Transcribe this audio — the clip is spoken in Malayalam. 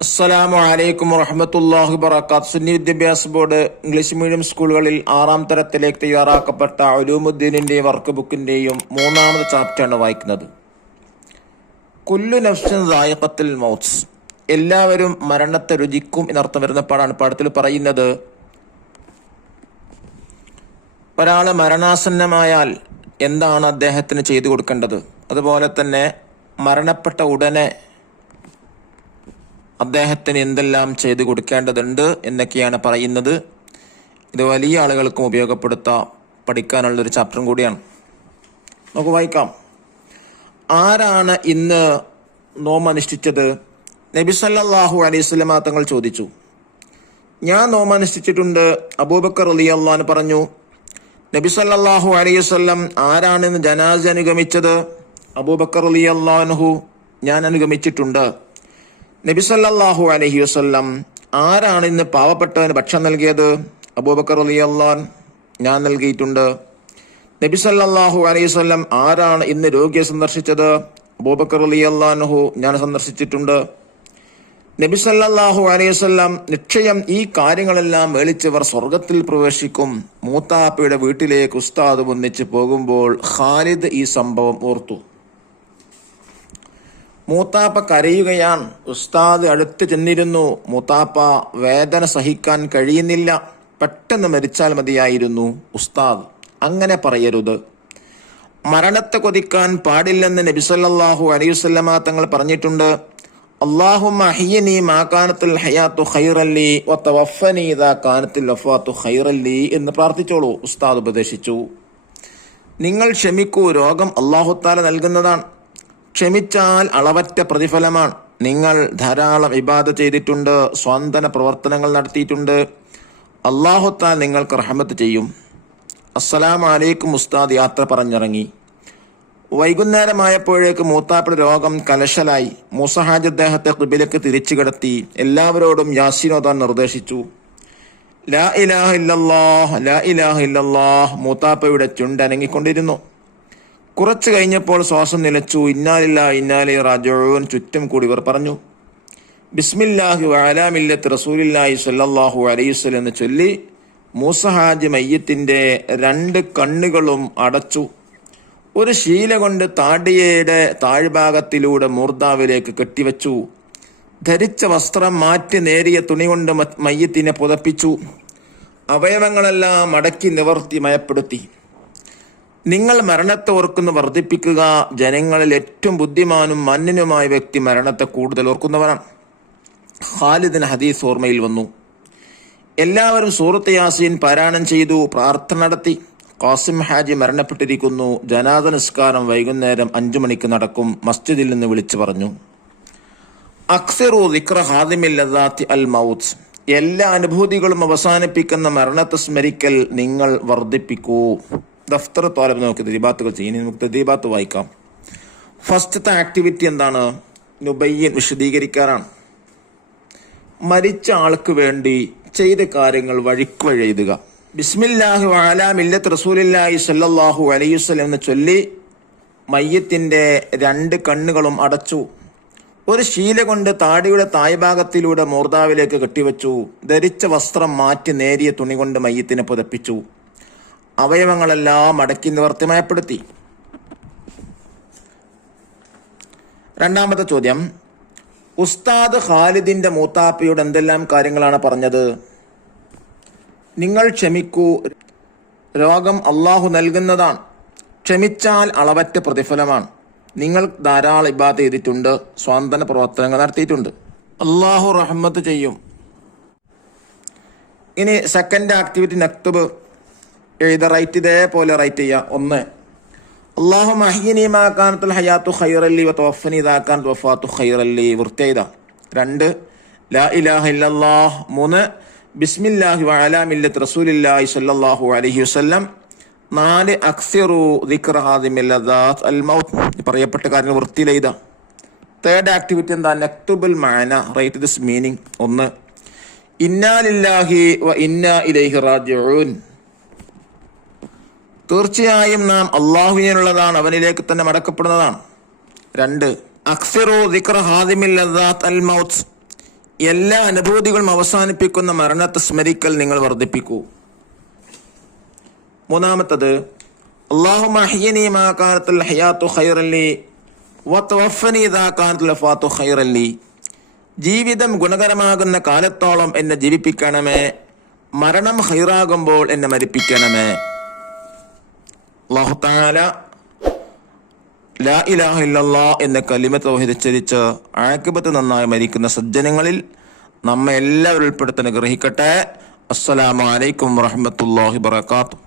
അസ്സലാമു അലൈക്കും വറഹ്മത്തുള്ളാഹി വബറകാതുഹു. സുന്നി വിദ്യാഭ്യാസ ബോർഡ് ഇംഗ്ലീഷ് മീഡിയം സ്കൂളുകളിൽ 6ാം തരത്തിലേക്ക് തയ്യാറാക്കപ്പെട്ട ഉലൂമുദ്ദീനിന്റെയും വർക്ക് ബുക്കിന്റെയും 3ാമത് ചാപ്റ്ററാണ് വായിക്കുന്നത്. കുല്ലു നഫ്സിൻ ദായിഖത്തുൽ മൗത്ത്, എല്ലാവരും മരണത്തെ രുചിക്കും എന്നർത്ഥം വരുന്ന പാഠാണ്. പാഠത്തിൽ പറയുന്നത്, ഒരാൾ മരണാസന്നമായാൽ എന്താണ് അദ്ദേഹത്തിന് ചെയ്തു കൊടുക്കേണ്ടത്, അതുപോലെ തന്നെ മരണപ്പെട്ട ഉടനെ അദ്ദേഹത്തിന് എന്തെല്ലാം ചെയ്തു കൊടുക്കേണ്ടതുണ്ട് എന്നൊക്കെയാണ് പറയുന്നത്. ഇത് വലിയ ആളുകൾക്കും പഠിക്കാനുള്ളൊരു ചാപ്റ്ററും കൂടിയാണ്. നമുക്ക് വായിക്കാം. ആരാണ് ഇന്ന് നോമനുഷ്ഠിച്ചത്? നബി സല്ലല്ലാഹു അലൈഹി വസല്ലം തങ്ങൾ ചോദിച്ചു. ഞാൻ നോമനുഷ്ഠിച്ചിട്ടുണ്ട്. അബൂബക്കർ റളിയല്ലാഹു അൻഹു പറഞ്ഞു. നബി സല്ലല്ലാഹു അലൈഹി വസല്ലം ആരാണ് ഇന്ന് ജനാസ അനുഗമിച്ചത്? അബൂബക്കർ റളിയല്ലാഹു അൻഹു ഞാൻ അനുഗമിച്ചിട്ടുണ്ട്. നബി സല്ലല്ലാഹു അലൈഹി വസല്ലം ആരാണ് ഇന്ന് പാവപ്പെട്ടവന് ഭക്ഷണം നൽകിയത്? അബൂബക്കർ റളിയല്ലാഹു അൻഹു ഞാൻ നൽകിയിട്ടുണ്ട്. നബി സല്ലല്ലാഹു അലൈഹി വസല്ലം ആരാണ് ഇന്ന് രോഗിയെ സന്ദർശിച്ചത്? അബൂബക്കർ റളിയല്ലാഹു അൻഹു ഞാൻ സന്ദർശിച്ചിട്ടുണ്ട്. നബി സല്ലല്ലാഹു അലൈഹി വസല്ലം നിശ്ചയം ഈ കാര്യങ്ങളെല്ലാം മേളിച്ചവർ സ്വർഗത്തിൽ പ്രവേശിക്കും. മൂത്താപ്പയുടെ വീട്ടിലേക്ക് ഉസ്താദ് ഒന്നിച്ച് പോകുമ്പോൾ ഖാലിദ് ഈ സംഭവം ഓർത്തു. മൂത്താപ്പ കരയുകയാണ്. ഉസ്താദ് അടുത്ത് ചെന്നിരുന്നു. മൂത്താപ്പ വേദന സഹിക്കാൻ കഴിയുന്നില്ല, പെട്ടെന്ന് മരിച്ചാൽ മതിയായിരുന്നു. ഉസ്താദ് അങ്ങനെ പറയരുത്, മരണത്തെ കൊതിക്കാൻ പാടില്ലെന്ന് നബി സല്ലല്ലാഹു അലൈഹി വസല്ലമ തങ്ങൾ പറഞ്ഞിട്ടുണ്ട്. അല്ലാഹുമ്മ അഹ്യിനി മാ കാനത്തുൽ ഹയാത്തു ഖൈറൻ ലീ വതവഫനി ഇദാ കാനത്തുൽ വഫാത്തു ഖൈറൻ ലീ എന്ന് പ്രാർത്ഥിച്ചോളൂ. ഉസ്താദ് ഉപദേശിച്ചു. നിങ്ങൾ ക്ഷമിക്കൂ, രോഗം അല്ലാഹു തആല നൽകുന്നതാണ്. ക്ഷമിച്ചാൽ അളവറ്റ പ്രതിഫലമാണ്. നിങ്ങൾ ധാരാളം ഇബാദത്ത് ചെയ്തിട്ടുണ്ട്, സ്വാന്തന പ്രവർത്തനങ്ങൾ നടത്തിയിട്ടുണ്ട്. അല്ലാഹു തആല നിങ്ങൾക്ക് റഹ്മത്ത് ചെയ്യും. അസ്സലാമു അലൈക്കും. ഉസ്താദ് യാത്ര പറഞ്ഞിറങ്ങി. വൈകുന്നേരമായപ്പോഴേക്ക് മൂത്താപ്പയുടെ രോഗം കലശലായി. മൂസഹാജ് അദ്ദേഹത്തെ ഖിബിലക്ക് തിരിച്ചു കിടത്തി. എല്ലാവരോടും യാസീൻ ഓതാൻ നിർദ്ദേശിച്ചു. ലാ ഇലാഹ ഇല്ലല്ലാഹ്, ലാ ഇലാഹ ഇല്ലല്ലാഹ്. മൂത്താപ്പയുടെ ചുണ്ടനങ്ങിക്കൊണ്ടിരുന്നു. കുറച്ചു കഴിഞ്ഞപ്പോൾ ശ്വാസം നിലച്ചു. ഇന്നാലില്ലാഹി ഇന്നാ ഇലൈഹി റാജിഊൻ. ചുറ്റും കൂടി ഇവർ പറഞ്ഞു, ബിസ്മില്ലാഹി വഅലാ മില്ലത്തി റസൂലില്ലാഹി സ്വല്ലല്ലാഹു അലൈഹി വസല്ലം എന്ന് ചൊല്ലി മൂസഹാജ് മയ്യത്തിന്റെ 2 കണ്ണുകളും അടച്ചു. ഒരു ശീല കൊണ്ട് താടിയയുടെ താഴ്ഭാഗത്തിലൂടെ മൂർദാവിലേക്ക് കെട്ടിവെച്ചു. ധരിച്ച വസ്ത്രം മാറ്റി നേരിയ തുണി കൊണ്ട് മയ്യത്തിനെ പുതപ്പിച്ചു. അവയവങ്ങളെല്ലാം മടക്കി നിവർത്തി മയപ്പെടുത്തി. നിങ്ങൾ മരണത്തെ ഓർക്കുന്ന വർദ്ധിപ്പിക്കുക. ജനങ്ങളിൽ ഏറ്റവും ബുദ്ധിമാനും മന്നനുമായ വ്യക്തി മരണത്തെ കൂടുതൽ ഓർക്കുന്നവനാണ്. ഖാലിദിന് ഹദീസ് ഓർമ്മയിൽ വന്നു. എല്ലാവരും സൂറത്ത് യാസീൻ പാരായണം ചെയ്തു, പ്രാർത്ഥന നടത്തി. ഖാസിം ഹാജി മരണപ്പെട്ടിരിക്കുന്നു. ജനാസ നിസ്കാരം വൈകുന്നേരം 5 മണിക്ക് നടക്കും. മസ്ജിദിൽ നിന്ന് വിളിച്ചു പറഞ്ഞു, അക്സിറു ദിക്ര ഹാദിമിൽ ലദാത്തി അൽ മൗത്ത്. എല്ലാ അനുഭൂതികളും അവസാനിപ്പിക്കുന്ന മരണത്തെ സ്മരിക്കൽ നിങ്ങൾ വർദ്ധിപ്പിക്കൂ. ദഫ്തർ തോലബ് നമുക്ക് തദീബാത്തുകൾ ചെയ്യും. നമുക്ക് തദീബാത്ത് വായിക്കാം. ഫസ്റ്റത്തെ ആക്ടിവിറ്റി എന്താണ്? നുബയ്യൻ, വിശദീകരിക്കാനാണ്. മരിച്ച ആൾക്ക് വേണ്ടി ചെയ്ത കാര്യങ്ങൾ വഴിക്ക് എഴുതുക. ബിസ്മില്ലാഹി വഅലാ മില്ലത്തി റസൂലില്ലാഹി സ്വല്ലല്ലാഹു അലൈഹി വസല്ലം എന്ന് ചൊല്ലി മയ്യത്തിന്റെ 2 കണ്ണുകളും അടച്ചു. ഒരു ശീല കൊണ്ട് താടിയുടെ തായ്ഭാഗത്തിലൂടെ മൂർദാവിലേക്ക് കെട്ടിവെച്ചു. ധരിച്ച വസ്ത്രം മാറ്റി നേരിയ തുണി കൊണ്ട് മയ്യത്തിനെ പുതപ്പിച്ചു. അവയവങ്ങളെല്ലാം അടക്കി നിവർത്തി മയപ്പെടുത്തി. 2ാമത്തെ ചോദ്യം, ഉസ്താദ് ഖാലിദിന്റെ മൂത്താപ്പയോട് എന്തെല്ലാം കാര്യങ്ങളാണ് പറഞ്ഞത്? നിങ്ങൾ ക്ഷമിക്കൂ, രോഗം അല്ലാഹു നൽകുന്നതാണ്. ക്ഷമിച്ചാൽ അളവറ്റ പ്രതിഫലമാണ്. നിങ്ങൾ ധാരാളം ഇബാദത്ത് ചെയ്തിട്ടുണ്ട്, സ്വാന്തന പ്രവർത്തനങ്ങൾ നടത്തിയിട്ടുണ്ട്. അല്ലാഹു റഹ്മത്ത് ചെയ്യും. ഇനി സെക്കൻഡ് ആക്ടിവിറ്റി നക്തുബ് എഴുത. റൈറ്റ് ഇതേപോലെ റൈറ്റ് ചെയ്യുക. 1, അല്ലാഹുമ്മ അഹ്യിനി മാ കാനത്തുൽ ഹയാത്തു ഖൈറൻ ലീ വതവഫനി ഇദാ കാനത്തുൽ വഫാത്തു ഖൈറൻ ലീ. വൃത്തിയെഴുത. 2, ലാ ഇലാഹ ഇല്ലല്ലാഹ്. 3, ബിസ്മില്ലാഹി വഅലാ മില്ലത്തി റസൂലില്ലാഹി സ്വല്ലല്ലാഹു അലൈഹി വസല്ലം. 4, അക്സിറു ദിക്ര ഹാദിമിൽ ലദാത്ത് അൽ മൗത്ത്. പറയപ്പെട്ട കാര്യങ്ങൾ വൃത്തിയിലെഴുത. തേർഡ് ആക്ടിവിറ്റി എന്താ? നക്തുബുൽ മഅന. Write this meaning. 1, ഇന്നാ ലില്ലാഹി വ ഇന്നാ ഇലൈഹി റാജിഊൻ. തീർച്ചയായും നാം അള്ളാഹുവിനുള്ളതാണ്, അവനിലേക്ക് തന്നെ മടക്കപ്പെടുന്നതാണ്. 2, അക്സിറു ദിക്ര ഹാദിമിൽ ലദാത്ത് അൽ മൗത്ത്. എല്ലാ അനുഭൂതികളും അവസാനിപ്പിക്കുന്ന മരണത്തെ സ്മരിക്കൽ നിങ്ങൾ വർദ്ധിപ്പിക്കൂ. മൂന്നാമത്തത്, അല്ലാഹുമ്മ അഹ്യിനി മാ കാനത്തുൽ ഹയാത്തു ഖൈറൻ ലി വതവഫനി ഇദാ കാനത്തുൽ വഫാത്തു ഖൈറൻ ലി. ജീവിതം ഗുണകരമാകുന്ന കാലത്തോളം എന്നെ ജീവിപ്പിക്കണമേ, മരണം ഖൈറാകുമ്പോൾ എന്നെ മരിപ്പിക്കണമേ. അല്ലാഹു തആല ലാ ഇലാഹ ഇല്ലല്ലാഹ് എന്ന കലിമത്ത് തൗഹീദ് ഉച്ചരിച്ച് ആഖിബത്ത് നന്നായി മരിക്കുന്ന സജ്ജനങ്ങളിൽ നമ്മെ എല്ലാവരും ഉൾപ്പെടുത്താൻ ഗ്രഹിക്കട്ടെ. അസ്സലാമു അലൈക്കും വറഹ്മത്തുള്ളാഹി വബറകാതുഹു.